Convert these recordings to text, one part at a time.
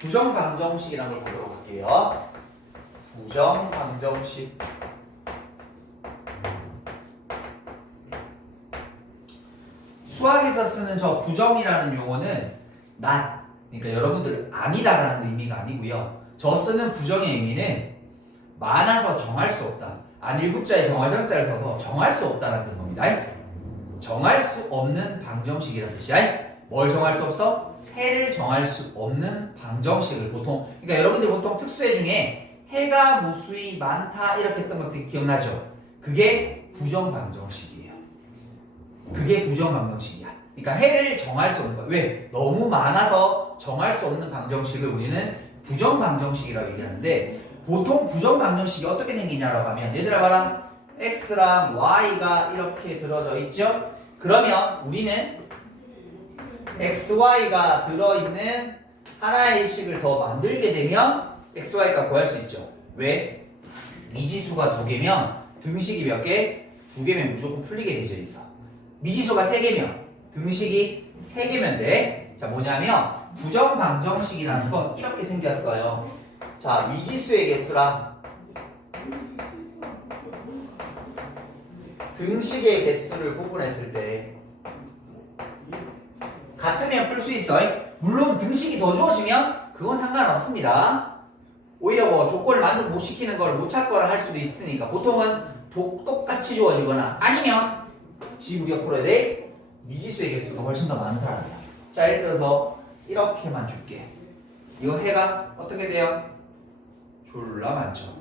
부정방정식이라는 걸 보도록 할게요. 부정방정식. 수학에서 쓰는 저 부정이라는 용어는 not, 그러니까 여러분들 아니다라는 의미가 아니고요. 저 쓰는 부정의 의미는 많아서 정할 수 없다. 안일구자에 정화정자를 써서 정할 수 없다라는 겁니다. 정할 수 없는 방정식이라는 뜻이야. 뭘 정할 수 없어? 해를 정할 수 없는 방정식을 보통, 그러니까 여러분들 보통 특수해 중에 해가 무수히 많다 이렇게 했던 것들 기억나죠? 그게 부정방정식이에요. 그게 부정방정식이야. 그러니까 해를 정할 수 없는 거야. 왜? 너무 많아서 정할 수 없는 방정식을 우리는 부정방정식이라고 얘기하는데, 보통 부정방정식이 어떻게 생기냐라고 하면, 얘들아 봐라, x랑 y가 이렇게 들어져 있죠? 그러면 우리는 xy가 들어있는 하나의 식을 더 만들게 되면 xy가 구할 수 있죠. 왜? 미지수가 2개면 등식이 몇 개? 2개면 무조건 풀리게 되어 있어. 미지수가 3개면 등식이 3개면 돼. 자, 뭐냐면 부정방정식이라는 건 이렇게 생겼어요. 자, 미지수의 개수랑 등식의 개수를 구분했을 때 같으면 풀 수 있어. 물론 등식이 더 주어지면 그건 상관없습니다. 오히려 뭐 조건을 만족 못 시키는 걸 못 찾거나 할 수도 있으니까 보통은 똑같이 주어지거나 아니면 우리가 풀어야 될 미지수의 개수가 훨씬 더 많다. 자, 예를 들어서 이렇게만 줄게. 이거 해가 어떻게 돼요? 졸라 많죠.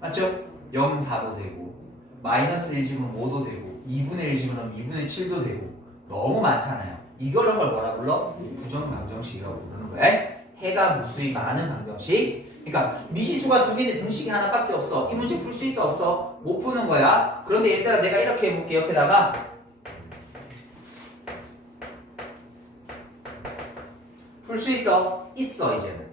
맞죠? 0, 4도 되고 마이너스 1 집으면 5도 되고 2분의 1 집으면 2분의 7도 되고 너무 많잖아요. 이거를 뭐라 불러? 부정방정식이라고 부르는 거야. 해가 무수히 많은 방정식. 그러니까 미지수가 2개인데 등식이 하나밖에 없어. 이 문제 풀 수 있어 없어? 못 푸는 거야. 그런데 얘들아 내가 이렇게 해볼게. 옆에다가 풀 수 있어? 있어. 이제는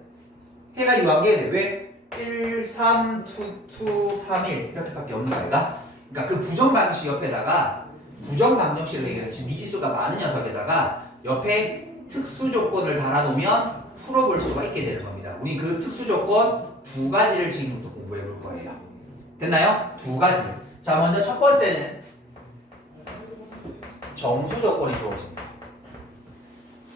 해가 유한계인데 왜? 1, 3, 2, 3, 1 이렇게밖에 없는 거야. 그러니까 그 부정방정식 옆에다가 부정방정식을 얘기하는 지금 미지수가 많은 녀석에다가 옆에 특수조건을 달아놓으면 풀어볼 수가 있게 되는 겁니다. 우리 그 특수조건 2가지를 지금부터 공부해 볼 거예요. 됐나요? 2가지를. 자, 먼저 첫 번째는 정수조건이 주어집니다.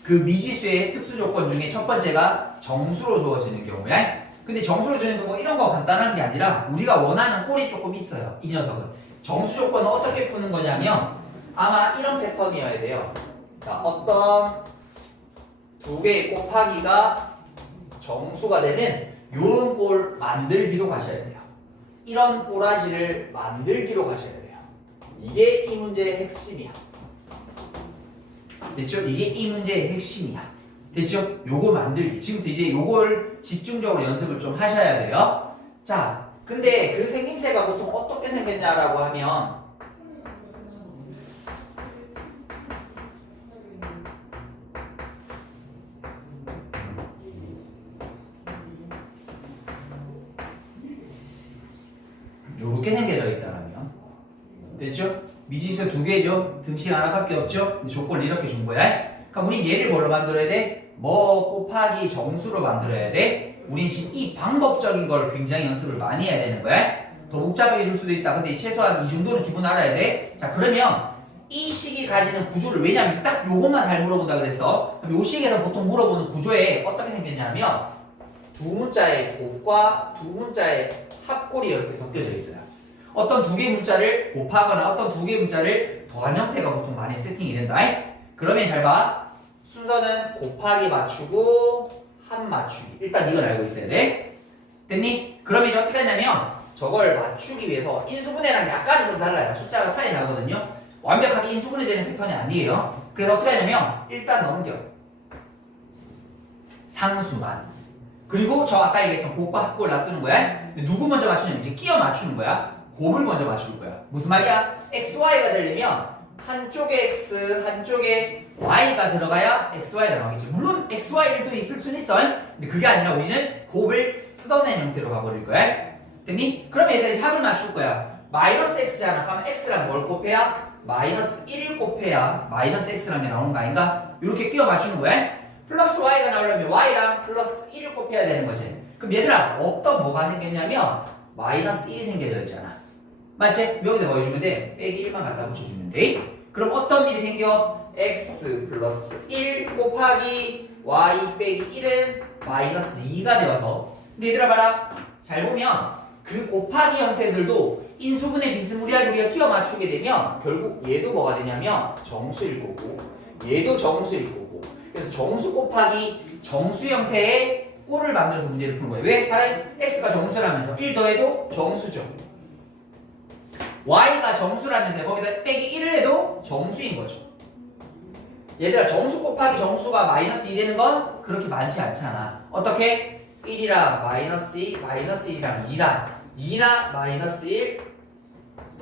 그 미지수의 특수조건 중에 첫 번째가 정수로 주어지는 경우야. 근데 정수로 주어지는 거 뭐 이런 거 간단한 게 아니라 우리가 원하는 꼴이 조금 있어요. 이 녀석은. 정수 조건은 어떻게 푸는 거냐면 아마 이런 패턴이어야 돼요. 자, 어떤 2개의 곱하기가 정수가 되는 요런 꼴 만들기로 가셔야 돼요. 이런 꼬라지를 만들기로 가셔야 돼요. 이게 이 문제의 핵심이야. 됐죠? 이게 이 문제의 핵심이야. 됐죠? 요거 만들기. 지금부터 이제 요걸 집중적으로 연습을 좀 하셔야 돼요. 자, 근데 그 생김새가 보통 어떻게 생겼냐라고 하면 요렇게 생겨져 있다라면 됐죠? 미지수 2개죠? 등식 하나밖에 없죠? 조건을 이렇게 준 거야. 그럼 우린 얘를 뭘로 만들어야 돼? 뭐 곱하기 정수로 만들어야 돼? 우린 지금 이 방법적인 걸 굉장히 연습을 많이 해야 되는 거야. 더 복잡하게 줄 수도 있다. 근데 최소한 이 정도는 기본 알아야 돼. 자, 그러면 이 식이 가지는 구조를, 왜냐면 딱 요것만 잘 물어본다 그랬어. 그럼 요 식에서 보통 물어보는 구조에 어떻게 생겼냐면 두 문자의 곱과 두 문자의 합골이 이렇게 섞여져 있어요. 어떤 2개 문자를 곱하거나 어떤 2개 문자를 더한 형태가 보통 많이 세팅이 된다. 그러면 잘 봐. 순서는 곱하기 맞추고 합 맞추기. 일단 이걸 알고 있어야 돼. 됐니? 그럼 이제 어떻게 하냐면 저걸 맞추기 위해서 인수분해랑 약간은 좀 달라요. 숫자가 차이 나거든요. 완벽하게 인수분해되는 패턴이 아니에요. 그래서 어떻게 하냐면 일단 넘겨. 상수만. 그리고 저 아까 얘기했던 곱과 합골 놔두는 거야. 근데 누구 먼저 맞추냐면 이제 끼워 맞추는 거야. 곱을 먼저 맞출 거야. 무슨 말이야? x, y가 되려면 한쪽에 x, 한쪽에 y가 들어가야 xy가 나오겠지. 물론 xy도 있을 수는 있어. 근데 그게 아니라 우리는 곱을 뜯어낸 형태로 가버릴 거야. 됐니? 그럼 얘들이 합을 맞출 거야. 마이너스 x잖아. 그럼 x랑 뭘 곱해야? 마이너스 1을 곱해야 마이너스 x라는 게 나오는 거 아닌가? 이렇게 끼워 맞추는 거야. 플러스 y가 나오려면 y랑 플러스 1을 곱해야 되는 거지. 그럼 얘들아 어떤 뭐가 생겼냐면 마이너스 1이 생겨져 있잖아. 맞지? 여기다 뭐 해주면 돼? 빼기 1만 갖다 붙여주면 돼. 그럼 어떤 일이 생겨? x 플러스 1 곱하기 y 빼기 1은 마이너스 2가 되어서 근데 얘들아 봐라. 잘 보면 그 곱하기 형태들도 인수분해 비스무리하게 우리가 끼워 맞추게 되면 결국 얘도 뭐가 되냐면 정수일 거고 얘도 정수일 거고 그래서 정수 곱하기 정수 형태의 꼴을 만들어서 문제를 푸는 거예요. 왜? 봐라. x가 정수라면서 1 더해도 정수죠. y가 정수라면서 거기다 빼기 1을 해도 정수인 거죠. 얘들아 정수 곱하기 정수가 마이너스 2 되는 건 그렇게 많지 않잖아. 어떻게? 1이랑 마이너스 2, 마이너스 1이랑 2랑 2나 마이너스 1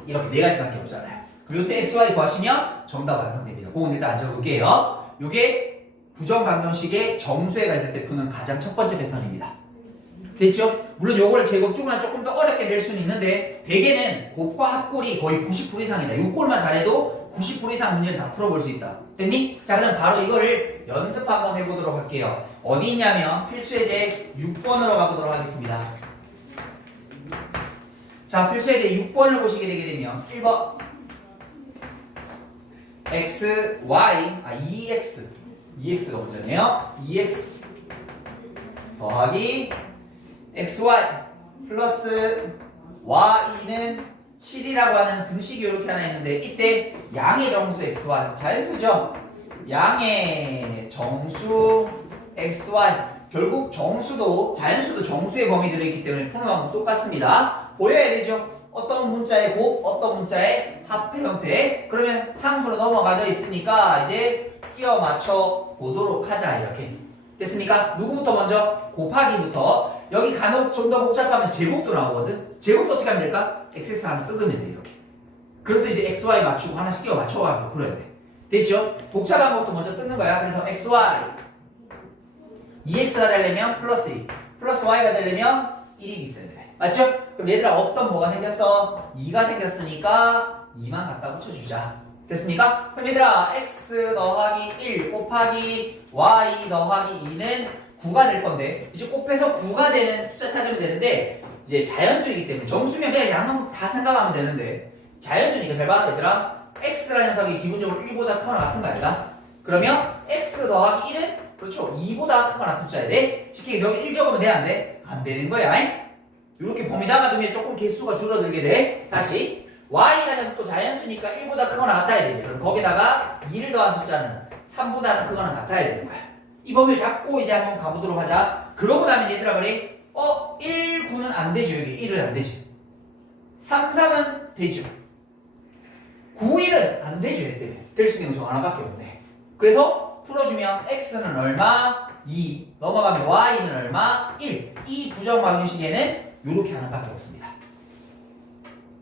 이렇게 네 가지밖에 없잖아요. 그럼 이때 x, y 구하시면 정답 완성됩니다. 그건 일단 안 적을게요. 요게 부정방정식의 정수에가 있을 때 푸는 가장 첫 번째 패턴입니다. 됐죠? 물론 요거를 제곱중은 조금 더 어렵게 낼 수는 있는데 대개는 곱과 합골이 거의 90% 이상이다. 요 꼴만 잘해도 90% 이상 문제를 다 풀어볼 수 있다. 됐니? 자 그럼 바로 이거를 연습 한번 해보도록 할게요. 어디 있냐면 필수예제 6번으로 가보도록 하겠습니다. 자 필수예제 6번을 보시게 되게 되면 1번 x, y, 2x가 문제네요. 2x 더하기 xy 플러스 y는 7이라고 하는 등식이 이렇게 하나 있는데 이때 양의 정수 xy 잘 쓰죠? 양의 정수 xy 결국 정수도 자연수도 정수의 범위 들어있기 때문에 푸는 방법 똑같습니다. 보여야 되죠? 어떤 문자의 곱, 어떤 문자의 합해 형태. 그러면 상수로 넘어가져 있으니까 이제 끼워 맞춰 보도록 하자 이렇게. 됐습니까? 누구부터 먼저? 곱하기부터. 여기 간혹 좀 더 복잡하면 제곱도 나오거든. 제곱도 어떻게 하면 될까? xx 하나 뜯으면 돼 이렇게. 그래서 이제 xy 맞추고 하나씩 끼워 맞춰가지고 풀어야 돼. 됐죠? 복잡한 것도 먼저 뜯는 거야. 그래서 xy 2x가 되려면 플러스 2 플러스 y가 되려면 1이 있어야 돼. 맞죠? 그럼 얘들아 어떤 뭐가 생겼어? 2가 생겼으니까 2만 갖다 붙여주자. 됐습니까? 그럼 얘들아 x 더하기 1 곱하기 y 더하기 2는 9가 될 건데 이제 곱해서 9가 되는 숫자 찾으면 되는데 이제 자연수이기 때문에 정수면 그냥 양은 다 생각하면 되는데 자연수니까 잘 봐 얘들아 x라는 녀석이 기본적으로 1보다 크거나 같은 거 아니다? 그러면 x 더하기 1은 그렇죠 2보다 크거나 같은 숫자야 돼? 쉽게 저기 1 적으면 돼 안 돼? 안 되는 거야. 이렇게 범위 잡아두면 조금 개수가 줄어들게 돼. 다시 y라는 녀석도 자연수니까 1보다 크거나 같아야 되지. 그럼 거기다가 2를 더한 숫자는 3보다는 크거나 같아야 되는 거야. 이 범위를 잡고 이제 한번 가보도록 하자. 그러고 나면 얘들아 말이 1, 9는 안 되죠. 여기 1은 안 되지. 3, 3은 되죠. 9, 1은 안 되죠. 얘 때문에. 될 수 있는 거 저 하나밖에 없네. 그래서 풀어주면 x는 얼마? 2 넘어가면 y는 얼마? 1 이 부정방정식에는 이렇게 하나밖에 없습니다.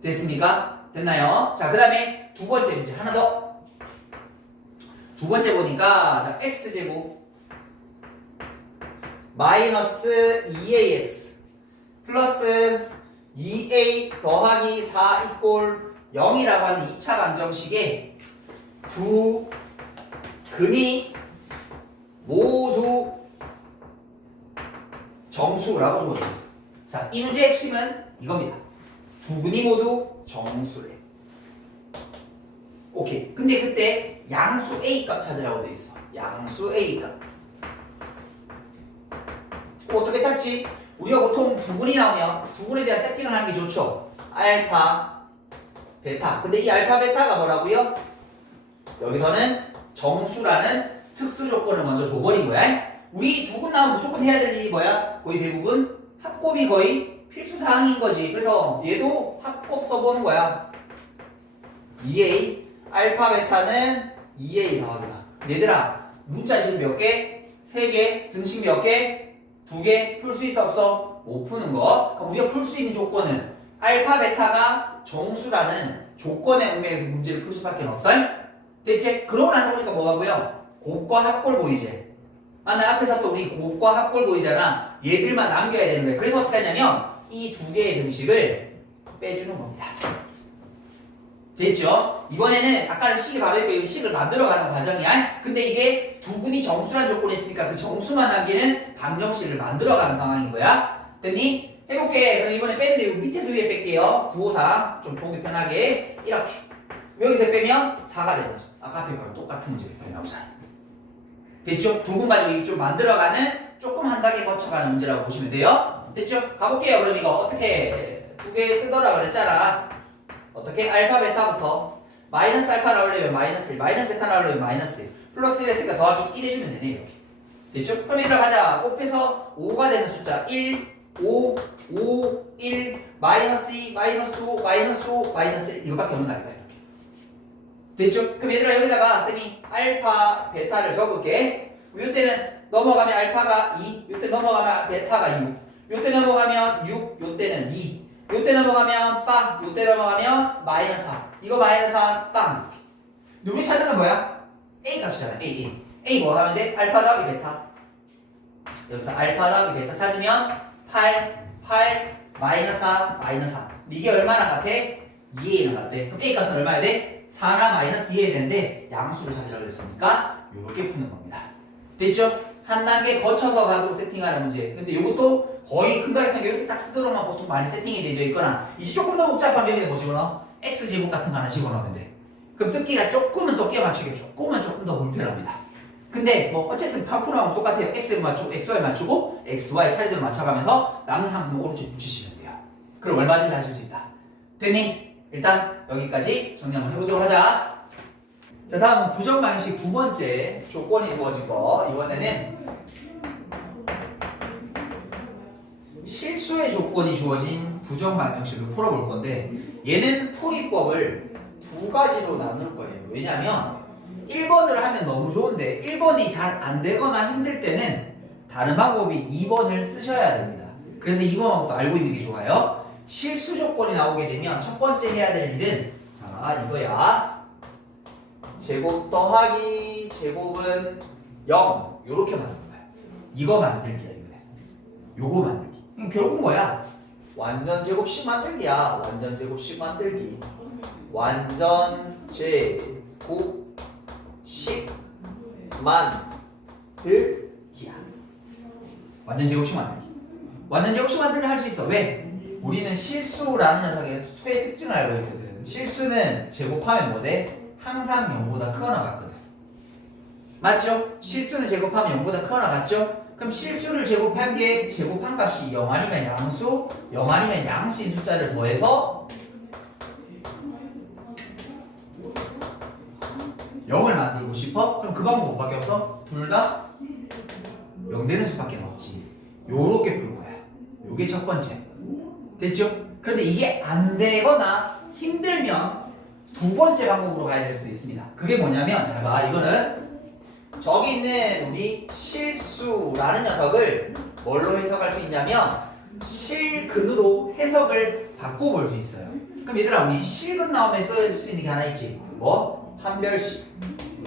됐습니까? 됐나요? 자, 그 다음에 두 번째 문제 하나 더. 두 번째 보니까 자, x제곱 마이너스 2ax 플러스 2a 더하기 4 이꼴 0이라고 하는 2차 방정식에 두 근이 모두 정수라고 적어졌어. 자, 이 문제의 핵심은 이겁니다. 두 근이 모두 정수래. 오케이. 근데 그때 양수 A 값 찾으라고 돼 있어. 양수 A 값. 어떻게 찾지? 우리가 보통 두 근이 나오면 두 근에 대한 세팅을 하는 게 좋죠. 알파, 베타. 근데 이 알파, 베타가 뭐라고요? 여기서는 정수라는 특수 조건을 먼저 줘버린 거야. 우리 두 근 나오면 무조건 해야 될 일이 뭐야? 거의 대부분 합곱이 거의 필수 사항인 거지. 그래서 얘도 합곱 써보는 거야. 2a 알파 베타는 2a 더하기다. 얘들아 문자식 몇 개? 3개. 등식 몇 개? 2개. 풀 수 있어 없어? 못 푸는 거. 그럼 우리가 풀 수 있는 조건은 알파 베타가 정수라는 조건의 운명에서 문제를 풀 수밖에 없어. 대체 그러고 나서 보니까 뭐가고요? 곱과 합골 보이지? 나 앞에서 또 우리 곱과 합골 보이잖아. 얘들만 남겨야 되는 거야. 그래서 어떻게 하냐면 이 두 개의 등식을 빼주는 겁니다. 됐죠? 이번에는 아까는 식이 바로 있고 이 식을 만들어가는 과정이야. 근데 이게 두 분이 정수란 조건이 있으니까 그 정수만 남기는 방정식을 만들어가는 상황인 거야. 됐니? 해볼게. 그럼 이번에 빼는데 밑에서 위에 뺄게요. 954 좀 보기 편하게 이렇게 여기서 빼면 4가 되는 거죠. 아까 앞에 거랑 똑같은 문제가 나오잖아. 됐죠? 두 분 가지고 좀 만들어가는 조금 한 단계 거쳐가는 문제라고 보시면 돼요. 됐죠? 가볼게요. 그럼 이거 어떻게 두 개 뜨더라 그랬잖아. 어떻게? 알파 베타부터 마이너스 알파 나오려면 마이너스 1, 마이너스 베타 나오려면 마이너스 1, 플러스 1 했으니까 더하기 1 해주면 되네 이렇게. 됐죠? 그럼 얘들아 가자. 곱해서 5가 되는 숫자 1, 5, 5, 1, 마이너스 2, 마이너스 5, 마이너스 5, 마이너스 1 이거밖에 없는 거다 이렇게. 됐죠? 그럼 얘들아 여기다가 쌤이 알파 베타를 적을게. 이때는 넘어가면 알파가 2, 이때 넘어가면 베타가 6, 이때 넘어가면 6, 이때는 2, 요때 넘어가면 빵, 요때 넘어가면 마이너스 4. 이거 마이너스 4, 빵. 우리 찾는 건 뭐야? A 값이잖아. A 뭐 하면 돼? 알파 더하기 베타. 여기서 알파 더하기 베타 찾으면 8, 마이너스 4, 마이너스 4. 이게 얼마나 같아? 2A는 같대. 그럼 A 값은 얼마야 돼? 4나 마이너스 2A 되는데 양수를 찾으라고 그랬으니까 요렇게 푸는 겁니다. 됐죠? 한 단계 거쳐서 가도록 세팅하는 문제. 근데 요것도 거의 큰 가에서 이렇게 딱 쓰도록만 보통 많이 세팅이 되어 있거나 이제 조금 더 복잡한 여기에 뭐 집어넣어? X제곱 같은 거 하나 집어넣으면 돼. 그럼 뜯기가 조금은 더 끼워 맞추기 조금은 조금 더 불편합니다. 근데 뭐 어쨌든 파푸나하고 똑같아요. X를 맞추고 XY 맞추고 XY 차례대로 맞춰가면서 남는 상수는 오른쪽에 붙이시면 돼요. 그럼 얼마든지 하실 수 있다. 됐니? 일단 여기까지 정리 한번 해보도록 하자. 자, 다음은 부정방식 두 번째 조건이 주어진 거. 이번에는 실수의 조건이 주어진 부정방정식을 풀어볼 건데 얘는 풀이법을 두 가지로 나눌 거예요. 왜냐면 1번을 하면 너무 좋은데 1번이 잘 안 되거나 힘들 때는 다른 방법인 2번을 쓰셔야 됩니다. 그래서 2번 방법도 알고 있는 게 좋아요. 실수 조건이 나오게 되면 첫 번째 해야 될 일은 자 이거야. 제곱 더하기 제곱은 0 요렇게 만드는 거야. 이거 만들기야 이거야. 요거 만들기. 결국 뭐야? 완전 제곱식 만들기야. 완전 제곱식 만들기. 완전 제곱식 만들기야. 완전 제곱식 만들기. 완전 제곱식 만들기 할 수 있어. 왜? 우리는 실수라는 녀석의 수의 특징을 알고 있거든. 실수는 제곱하면 뭐 돼? 항상 0보다 크거나 같거든. 맞죠? 실수는 제곱하면 0보다 크거나 같죠? 그럼 실수를 제곱한 게 제곱한 값이 0 아니면 양수, 0 아니면 양수인 숫자를 더해서 0을 만들고 싶어? 그럼 그 방법 뭐밖에 없어? 둘 다 0 되는 수밖에 없지. 요렇게 풀 거야. 요게 첫 번째. 됐죠? 그런데 이게 안 되거나 힘들면 두 번째 방법으로 가야 될 수도 있습니다. 그게 뭐냐면 잘 봐. 이거는 저기 있는 우리 실수라는 녀석을 뭘로 해석할 수 있냐면 실근으로 해석을 바꿔볼 수 있어요. 그럼 얘들아 우리 실근 나오면 써줄 수 있는 게 하나 있지. 뭐? 판별식.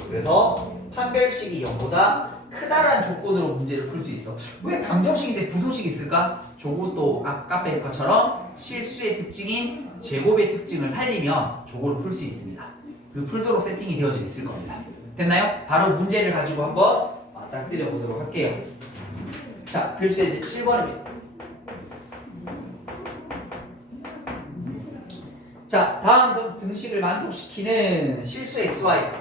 그래서 판별식이 0보다 크다라는 조건으로 문제를 풀 수 있어. 왜 방정식인데 부동식이 있을까? 저것도 아까 뺀 것처럼 실수의 특징인 제곱의 특징을 살리면 저거로 풀 수 있습니다. 그 풀도록 세팅이 되어져 있을 겁니다. 됐나요? 바로 문제를 가지고 한번 맞닥뜨려 보도록 할게요. 자, 필수의 이제 7번입니다. 자, 다음 등식을 만족시키는 실수 XY.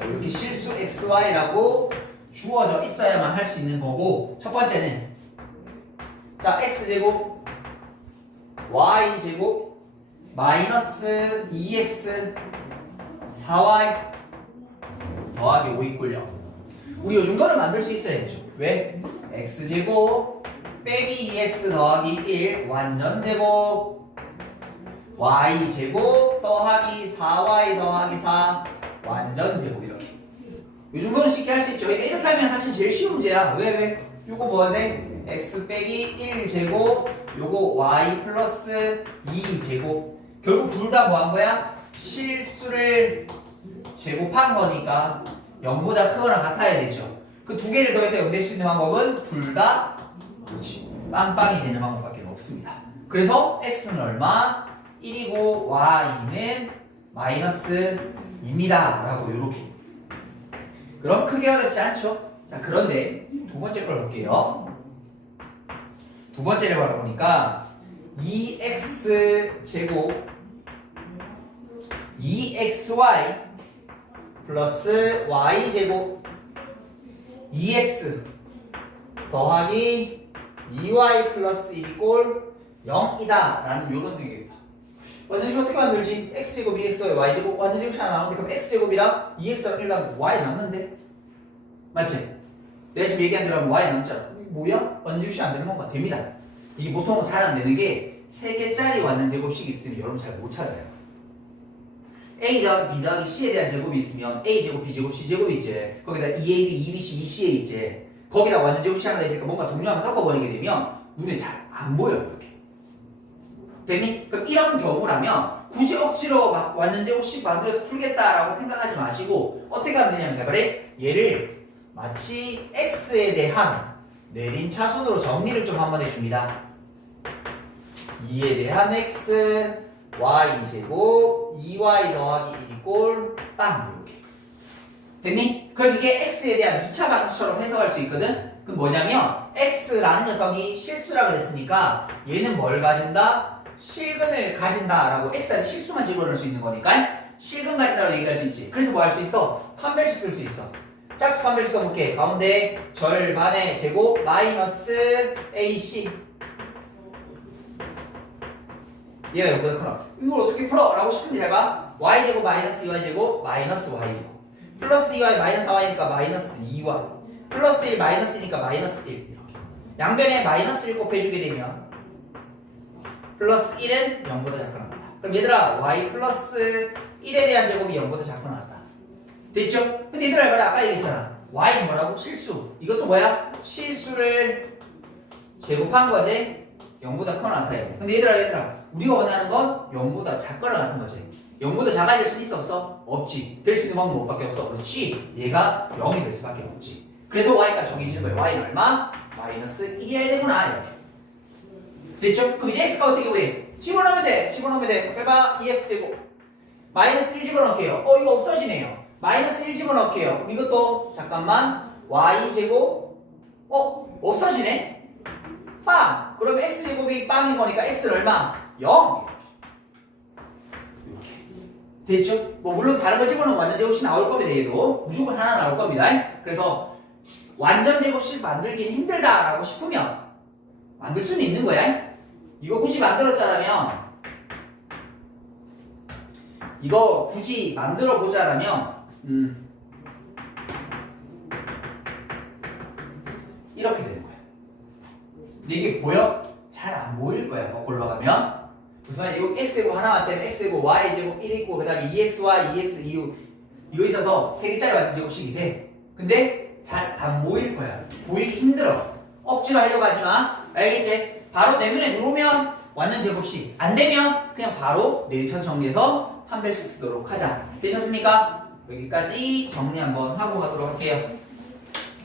자, 이렇게 실수 XY라고 주어져 있어야만 할 수 있는 거고, 첫 번째는 자, X제곱 Y제곱 마이너스 2X 4Y 더하기 5 = 0. 우리 요 정도는 만들 수 있어야죠. 왜? X제곱 빼기 2X 더하기 1 완전제곱 Y제곱 더하기 4Y 더하기 4 완전제곱 이렇게. 요 정도는 쉽게 할 수 있죠. 그러니까 이렇게 하면 사실 제일 쉬운 문제야. 왜? 요거 뭐야 돼? X 빼기 1제곱 요거 Y 플러스 2제곱 결국 둘 다 뭐 한 거야? 실수를 제곱한 거니까 0보다 크거나 같아야 되죠. 그 두 개를 더해서 0 될 수 있는 방법은 둘 다 그렇지 빵빵이 되는 방법밖에 없습니다. 그래서 x는 얼마? 1이고 y는 마이너스입니다 라고 요렇게. 그럼 크게 어렵지 않죠? 자, 그런데 두 번째 걸 볼게요. 두 번째를 바라보니까 2x 제곱 2xy 플러스 y제곱 2x 더하기 2y 플러스 1이 꼴 0이다 라는 요런 되겠다. 완전히 어떻게 만들지? x제곱 2xy y제곱 완전히 하나 나오는데 그럼 x제곱이랑 2x랑 1랑 y 남는데? 맞지? 내가 지금 얘기한 대로 하면 y 남잖아. 뭐야? 완전히 안 되는 건가? 됩니다. 이게 보통 잘 안 되는 게 3개짜리 완전 제곱식 있으면 여러분 잘 못 찾아요. a 더하기 b 더하기 c에 대한 제곱이 있으면 a제곱, b제곱, c제곱이 있지. 거기다 2ab, 2bc, 2ca 있지. 거기다 완전 제곱식 하나 있으니까 뭔가 동료랑 섞어버리게 되면 눈에 잘 안 보여요. 이렇게. 됐니? 그럼 이런 경우라면 굳이 억지로 막 완전 제곱식 만들어서 풀겠다라고 생각하지 마시고 어떻게 하면 되냐면 자발에 얘를 마치 x에 대한 내림차순으로 정리를 좀 한번 해줍니다. 2에 대한 x y제곱 2y 더하기 1이 꼴 빵 이렇게 됐니? 그럼 이게 x에 대한 2차 방식처럼 해석할 수 있거든? 그럼 뭐냐면 x라는 녀석이 실수라 그랬으니까 얘는 뭘 가진다? 실근을 가진다 라고 x한테 실수만 집어넣을 수 있는 거니까 실근 가진다고 얘기할 수 있지. 그래서 뭐 할 수 있어? 판별식 쓸 수 있어. 짝수 판별식 써볼게. 가운데 절반의 제곱 마이너스 ac 얘가 여기보다 크나? 이걸 어떻게 풀어? 라고 싶은데 잘 봐. y제곱 마이너스 2y제곱 마이너스 y제곱 플러스 2y 마이너스 4y니까 마이너스 2y 플러스 1 마이너스니까 마이너스 1 이렇게 양변에 마이너스 1 곱해주게 되면 플러스 1은 0보다 작고 나왔다. 그럼 얘들아 y 플러스 1에 대한 제곱이 0보다 작고 나왔다. 됐죠? 근데 얘들아 말이야 아까 얘기했잖아. y는 뭐라고? 실수. 이것도 뭐야? 실수를 제곱한 거지? 0보다 크거나 같아야 돼. 근데 얘들아 우리가 원하는 건 0보다 작거나 같은 거지. 0보다 작아질 수 있어 없어? 없지. 될 수 있는 방법은 뭐밖에 없어. 그렇지. 얘가 0이 될 수밖에 없지. 그래서 y값 정해지는 거예요. y는 얼마? 마이너스 1이어야 되구나 이렇게. 됐죠? 그럼 이제 x가 어떻게 구해? 집어넣으면 돼. 집어넣으면 돼. 해봐. 2x제곱 마이너스 1 집어넣을게요. 이거 없어지네요. 마이너스 1 집어넣을게요. 그럼 이것도 잠깐만 y제곱 없어지네? 빵! 그럼 x제곱이 빵인 거니까 x는 얼마? 0! 이렇게 됐죠? 뭐 물론 다른 거 집어넣으면 완전 제곱식 나올 겁니다. 얘도 무조건 하나 나올 겁니다. 그래서 완전 제곱식 만들기는 힘들다라고 싶으면 만들 수는 있는 거야. 이거 굳이 만들었자라면 이거 굳이 만들어 보자라면 이렇게 되는 거야. 근데 이게 보여? 잘 안 보일 거야. 거꾸로 가면. 그래서 이거 x제곱 하나만 떼면 x제곱 y제곱 1 있고 그 다음에 2xy 2x 2u 이거 있어서 3개짜리 완전 제곱식이 돼. 근데 잘 안 보일 거야. 보이기 힘들어. 억지로 하려고 하지 마. 알겠지? 바로 내 눈에 들어오면 완전 제곱식. 안 되면 그냥 바로 내림차순 정리해서 판별식 쓰도록 하자. 되셨습니까? 여기까지 정리 한번 하고 가도록 할게요.